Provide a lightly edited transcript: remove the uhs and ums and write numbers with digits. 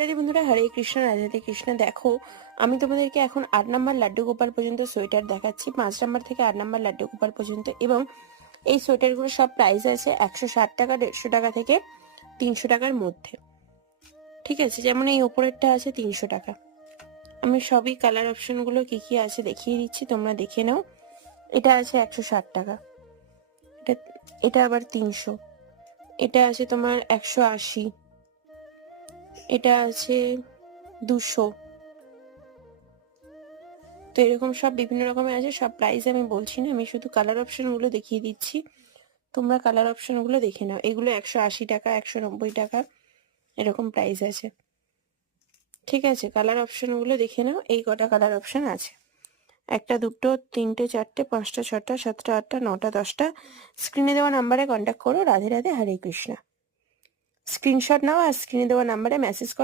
রাধে বন্ধুরা, হরে কৃষ্ণ, রাধে কৃষ্ণ। দেখো, আমি তোমাদেরকে এখন 8 নম্বর লাড্ডু গোপাল পর্যন্ত সোয়েটার দেখাচ্ছি, 5 নম্বর থেকে 8 নম্বর লাড্ডু গোপাল পর্যন্ত। এবং এই সোয়েটারগুলো সব প্রাইস আছে 160 টাকা, 150 টাকা থেকে 300 টাকার মধ্যে। ঠিক আছে, যেমন এই ওপরেরটা আছে 300 টাকা। আমি সবই কালার অপশন গুলো কি কি আছে দেখিয়ে দিচ্ছি, তোমরা দেখে নাও। এটা আছে 160 টাকা, এটা এটা আবার 300, এটা আছে তোমার 180, এটা আছে 200। তো এরকম সব বিভিন্ন রকমের আছে, সব প্রাইস আমি বলছি না, আমি শুধু কালার অপশন গুলো দেখিয়ে দিচ্ছি, তোমরা কালার অপশন গুলো দেখে নাও। এগুলো 180 টাকা, 190 টাকা, এরকম প্রাইস আছে। ঠিক আছে, কালার অপশন গুলো দেখে নাও। এই কটা কালার অপশন আছে, 1, 2, 3, 4, 5, 6, 7, 8, 9, 10টা। স্ক্রিনে দেওয়া নাম্বারে কন্ট্যাক্ট করো। রাধে রাধে, হরে কৃষ্ণা। স্ক্রিনশট নাও আর স্ক্রিনে দেওয়া নাম্বারে মেসেজ করো।